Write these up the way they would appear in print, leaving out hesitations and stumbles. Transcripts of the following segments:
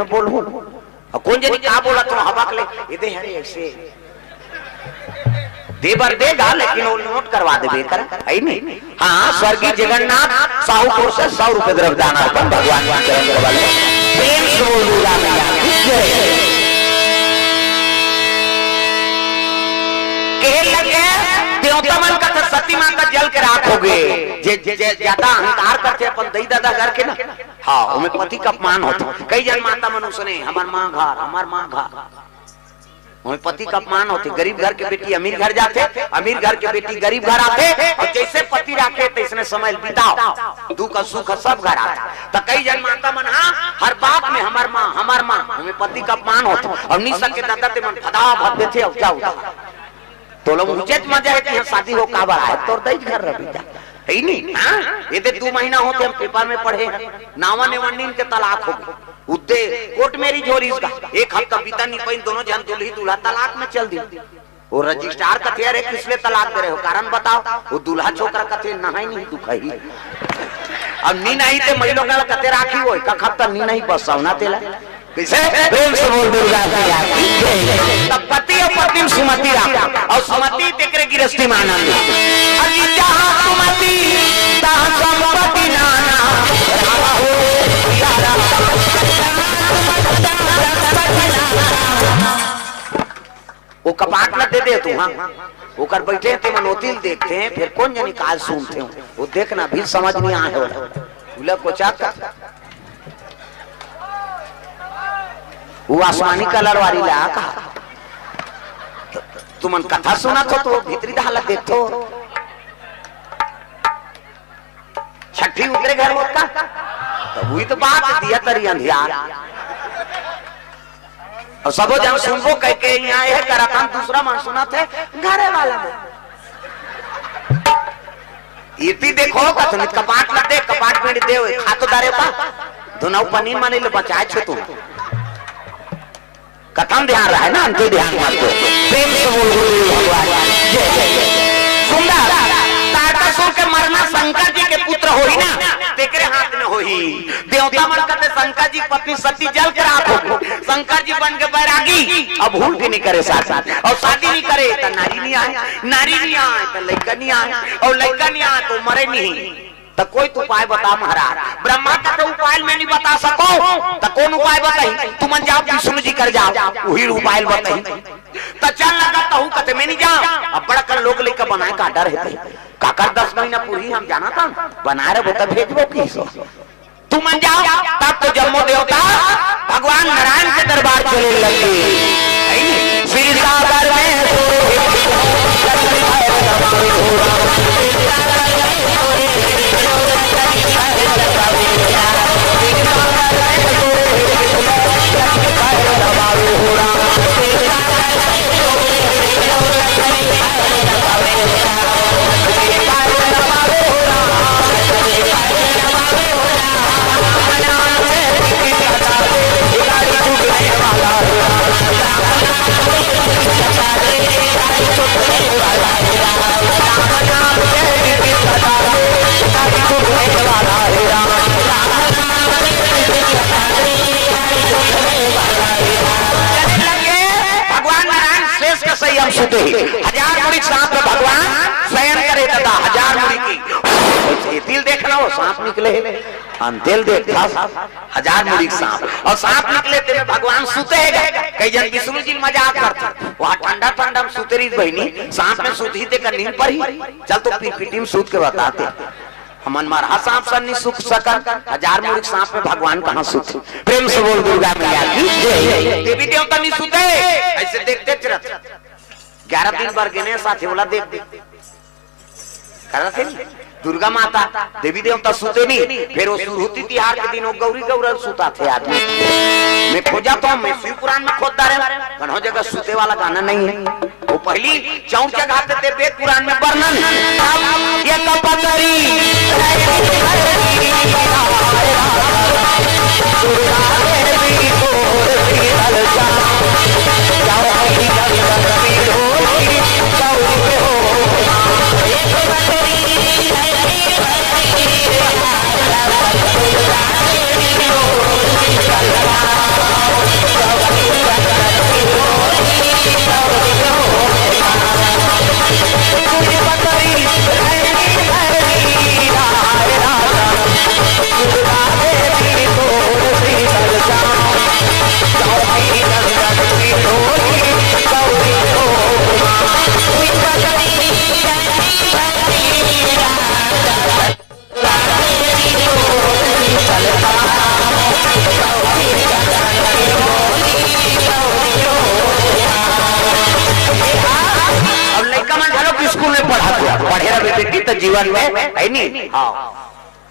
में बोलूं और कौन जनी का बोला तो हवा के ले ये दे अरे ऐसे देवर देगा लेकिन वो नोट करवा देबे कर है नहीं। हाँ स्वर्गीय जगन्नाथ साहूपुर से 100 रुपए द्रव्यदान अर्पण भगवान के चरण में वाले प्रेम से बोल दुर्गा मैया के लगे देवता मन का सती मां का जल के राखोगे जे ज्यादा अहंकार करते अपन दई दादा घर के ना। हाँ उनमें पति का अपमान होता कई जन माता मनुष्य ने हमार मां घर उन्हें पति का अपमान होते। गरीब घर के बेटी अमीर घर जाते अमीर घर के बेटी गरीब घर आते और जैसे पति राखे तो इसने समय बिताओ दुख सुख सब घर आता। तो कई जन माता मन हाँ हर बात में हमार माँ हमें पति का अपमान होता और नहीं सके दादा ते मन फदा भद्दे थे और क्या होता तो लोग उचित मजा है कि शादी हो काबा है तो दई घर रह बेटा है नहीं। हाँ ये 2 महीना होते हम पेपर में पढ़े नावा ने वंडीन के तलाक हो गए उद्दे कोर्ट मेरी जोरी इसका 1 हफ्ता बीता नहीं पाई दोनों जन दुल्ही दूल्हा तलाक में चल दी। वो रजिस्ट्रार कथे अरे किसले तलाक दे रहे हो कारण बताओ। वो दूल्हा छोकरा कथे नहाई नहीं दुखाई अब नी नहीं ते महिलों का कथे राखी हो एक हफ्ता नी नहीं बसावना तेला कैसे प्रेम से बोल दुर्गा तब पति और पत्नी सुमति राखा और सुमति तेकरे गिरस्ती में आनंद अली जहां सुमति तहां संपत्ति नाना वो कपाट न दे तू। हाँ वो कर बैठे थे मनोतिल देखते हैं फिर कौन जानी काल सुनते हो वो देखना भी समझ नहीं आए बोला को चाहता वो आसमानी कलर वाली ला कहा तुमन कथा सुना तो भीतरी हालत देखो छठी उतरे घर होता तो वही तो बात दिया तरी अंधियार और सबो जन सुनबो कह के यहाँ यह करा दूसरा मन सुना थे घरे वाला में इतनी देखो कथनित कपाट न दे कपाट में दे खा तो दारे पा दोनों पनीर माने ले बचाए छे तू कथम ध्यान रहा है ना अंत ध्यान प्रेम से बोल भगवान सुंदर तारकासुर के मरना शंकर जी के पुत्र होई ना तेरे हाथ में होई देवता मन कहते शंकर जी पत्नी सती जल कर आखो शंकर जी बन के बैरागी अब भूल के नहीं करे साथ और शादी नहीं करे तो नारी नहीं आए तो लड़का नहीं आए और लड़का नहीं आए तो मरे नहीं तो कोई तो उपाय बता महाराज। ब्रह्मा का तो उपाय मैं नहीं बता सको तो कौन उपाय बताई तुम जाओ विष्णु जी कर जाओ वही उपाय बताई तो चल लगा तो कहते मैं नहीं जाऊं अब बड़ा कर लोग लेकर बनाए का डर है काकर 10 महीना पूरी हम जाना था बना रहे वो भेजबो किसो तुम जाओ तब तो जम्मो देवता भगवान नारायण के दरबार चले लगे श्री सागर में हम सुते 1000 मुड़ी सांप में भगवान शयन करे तथा 1000 मुड़ी की तिल देखना वो सांप निकले तिल देखा 1000 मुड़ी सांप और सांप निकले तेरे भगवान सुते है कई जन विष्णु जी मजाक करते वहां ठंडा ठंडा में सुते रही बहनी सांप में सुत ही देकर नींद पर ही चल तो पीटी में सूत के बताते हमन मारा सांप सन नहीं सुख सकन 1000 मुड़ी सांप में भगवान कहां सुते प्रेम से बोल दुर्गा मैया की जय। देवी देवता नहीं सुते ऐसे देखते चरत 11 दिन बार गिने साथी बोला देख दुर्गा माता देवी देवता सुते नहीं फिर वो सुरहुती तिहार के दिन गौरी गौरव सुता थे आदमी मैं खोजा तो मैं शिव पुराण में खोदता रहे कन्हो जगह सुते वाला गाना नहीं है वो पहली चौक जगह थे वेद पुराण में वर्णन ये कपतरी बेटी तो जीवन में है नहीं। हाँ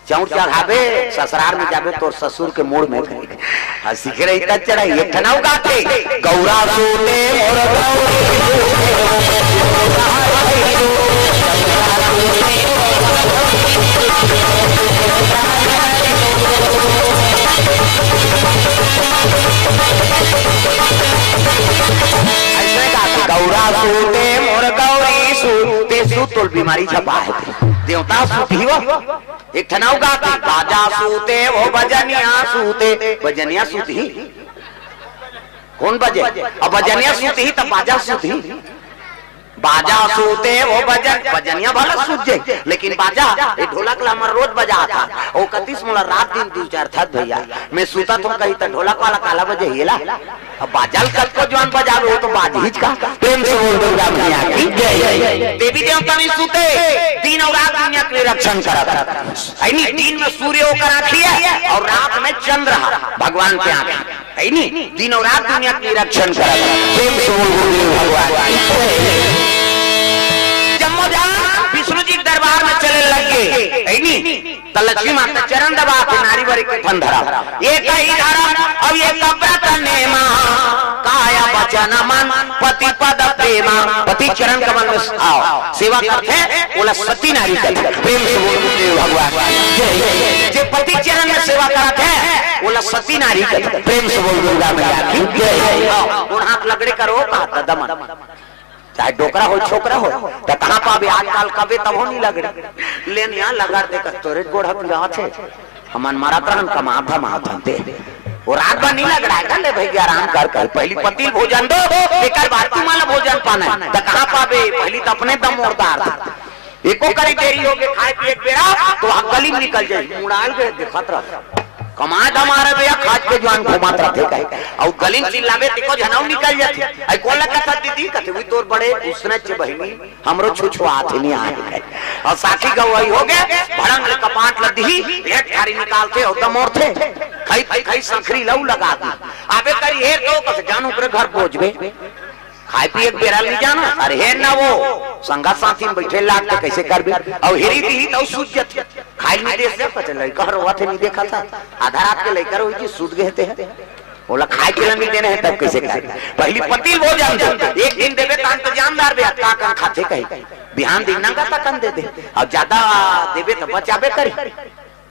चौड़ चढ़ावे ससुराल में जावे तो ससुर के मोड़ में सीख रही तक चढ़ाई ये ठनाऊ गाते गौरा सोने और गौरा सूते मोर गौरी सूते सूतुल बीमारी छपा है देवता सूती हो एक ठनाऊ गाते बाजा सूते वो बजनिया सूते बजनिया सूती कौन बजे अब बजनिया सूती तब बाजा सूती बाजा सूते वो बजनिया भला सूत जाए लेकिन बाजा ये ढोलक ला हमारा रोज बजा था वो 31 मोला रात दिन 2-4 था भैया मैं सूता तुम कहीं तो ढोलक वाला काला बजे हिला अब बाजल कल को जवान बजावे वो तो बाजीज का प्रेम से बोल दुर्गा मैया की जय। देवी देवता नहीं सूते दिन और रात दुनिया के रक्षण करा है नहीं दिन में सूर्य होकर आँखी है और रात में चंद्र भगवान के आँखी है नहीं दिन और रात दुनिया के रक्षण करा प्रेम से बोल भगवान विष्णु जी दरबार में चले लगे तो लक्ष्मी माता चरण दबा के नारी वरी के ठन धरा ये कही धरा अब ये कब्रत नेमा काया वचन मन पति पद प्रेमा पति चरण कमल में आओ सेवा करते बोला सती नारी करते प्रेम से बोल भगवान जे पति चरण में सेवा करते बोला सती नारी करते प्रेम से बोल दुर्गा मैया की जय। और हाथ लगड़े करो का दमन चाहे डोकरा हो छोकरा हो तो कहाँ पावे आजकल कभी तब हो नहीं लग रही लेन यहाँ लगा दे कर तोरे गोढ़ पिया थे हमन मारा तरन कमा था माधनते और रात भर नहीं लग रहा है ले भाई आराम कर कर पहली पति भोजन दो लेकर बाद तुम्हारा भोजन पाना तो कहाँ पावे पहली तो अपने दम मोड़दार एको करी देरी हो गए खाए पिए बेड़ा तो गली में निकल जाए मुड़ाल गए देखत रह कमाए हमारे भैया खाद के जवान घुमात रहते कहे और गली चिल्लावे तिको झनाऊ निकल जाते आई कोला कथा दीदी कथे हुई तोर बड़े उसने च बहिनी हमरो छुछुआ आथे नहीं आए और साथी गवाई हो गए भड़ंग ले कपाट लदी भेट थारी निकालते और दमोर थे खाई खाई संखरी लऊ लगा दी आबे करी हे तो कसे जानू करे घर पहुंचबे खाए पिए बेरा नहीं जाना अरे हे ना वो संगा साथी में बैठे लाग कैसे कर भी और हेरी दी तो सूझ जाते खाई नहीं दे से पता लड़का हुआ थे नहीं देखा था आधा रात के लेकर हुई जी सूझ गए थे बोला खाए के नहीं देने हैं तब कैसे खाए पहली पति भोजन एक दिन देवे तान तो जानदार बे का का खाते कहीं बिहान दिन ना का कन दे दे और ज्यादा देवे तो बचाबे करी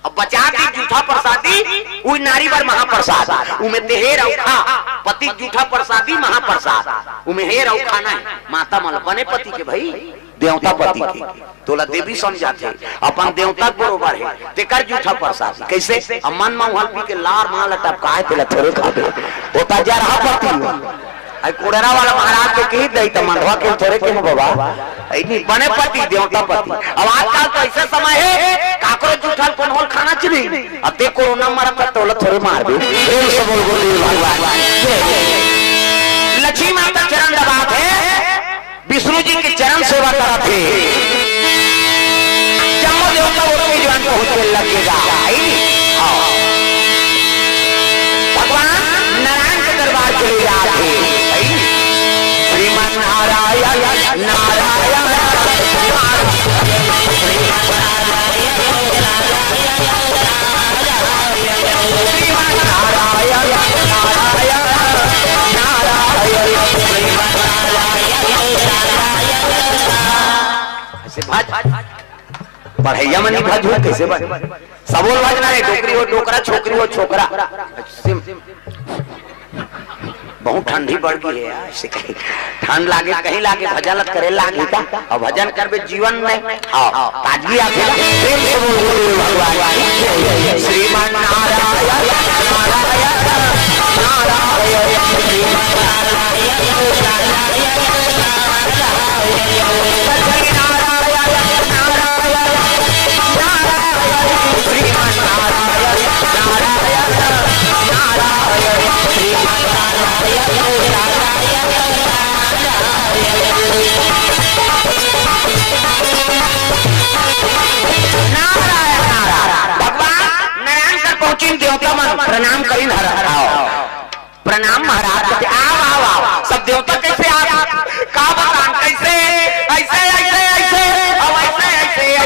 अब बचा दी जूठा प्रसादी उई नारी वर महाप्रसाद उमे तेहेर औखा पति जूठा प्रसादी महाप्रसाद उमे हेर औखा नहीं माता मन बने पति के भाई देवता पति के तोला देवी समझाते अपन देवता बरोबर है तेकर जूठा प्रसाद कैसे अमन मां हल्पी के लार मां लटप काहे तेला थोड़े खाबे होता जा रहा पति आई कोड़रा वाला महाराज के कही दई त मनवा के थोड़े के बाबा इतनी बने पति देवता पति अब आजकल तो ऐसा समय है काकरो जूठा कौन होल खाना चाहिए अब ते कोरोना मरा त तोला थोड़े मार दे प्रेम से बोल बोल भगवान लक्ष्मी माता चरण दबाते विष्णु जी के चरण सेवा कराते जम्मू देवता उसके जीवन को होते लगेगा भगवान नारायण के दरबार चले जाते श्रीमन नारायण नारायण बढ़ैया मनी भजू कैसे बन सबोल भजना है डोकरी हो डोकरा छोकरी हो छोकरा बहुत ठंडी बढ़ गई है यार ठंड लागे कहीं लागे भजन करे लागे का और भजन करबे जीवन में ताजगी आके प्रेम से बोल भगवान श्रीमान नारायण नारायण नारायण श्रीमान देवता मन प्रणाम करी प्रणाम महाराज आओ आओ आओ सब देवता कैसे आप का बतान कैसे ऐसे ऐसे ऐसे अब ऐसे ऐसे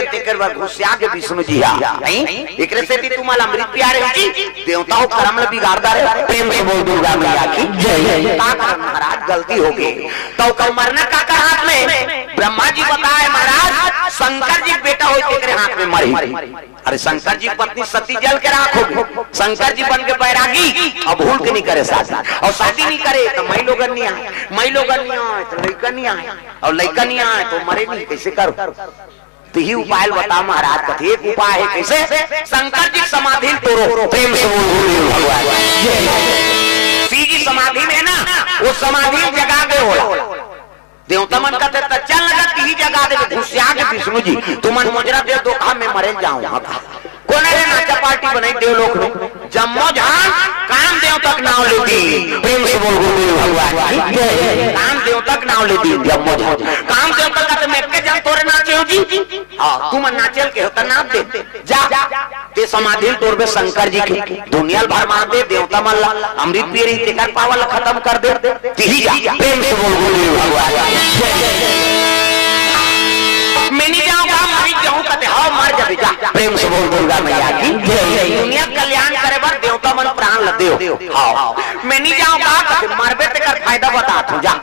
के तेकर बाद घुसिया के विष्णु जी आ नहीं एकरे से तू माला अमृत प्यारे जी देवताओं कर्म ले बिगाड़दा रे प्रेम से बोल दुर्गा मैया की जय। महाराज गलती हो गई तो कल मरना का हाथ में ब्रह्मा जी बताए महाराज शंकर जी बेटा हो तेरे हाथ में मरी। अरे शंकर जी पत्नी सती जल के राखोगे, शंकर जी बन के बैरागी अब भूल के नहीं करे शादी और शादी नहीं करे तो मई लोगन नहीं आए, मई लोगन नहीं आए तो लड़का नहीं आए और लड़का नहीं आए तो मरे नहीं, कैसे करो? तो ही उपाय बता महाराज का एक उपाय है कैसे शंकर जी समाधि तोड़ो प्रेम से भगवान जी समाधि में ना वो समाधि जगा के हो देवता मन का चल लगा ही जगा दे घुसिया के विष्णु जी तुमन मुजरा दे दो में मरे जाऊं कोने रे नाचा पार्टी बनाई देव लोक में जम्मो जहां काम देव तक नाम लेती प्रेम से बोल भगवान काम देव तक नाम लेती जम्मो जहां काम देव तक का मैं के जान तोरे नाचे हो जी हां तुम नाचल के होता नाम दे जा ते समाधि तोड़ पे शंकर जी की दुनिया भर मार दे देवता मन अमृत पीरी तेकर पावल खत्म कर दे तिही जा प्रेम से बोल भगवान मैं नहीं जाऊंगा मरी जाऊं कहते हाँ मर जा बेटा प्रेम से बोल दुर्गा मैया की दुनिया कल्याण करे बार देवता मन प्राण लदे हो हाँ मैं नहीं जाऊंगा कहते मरबे ते कर फायदा बता तू जा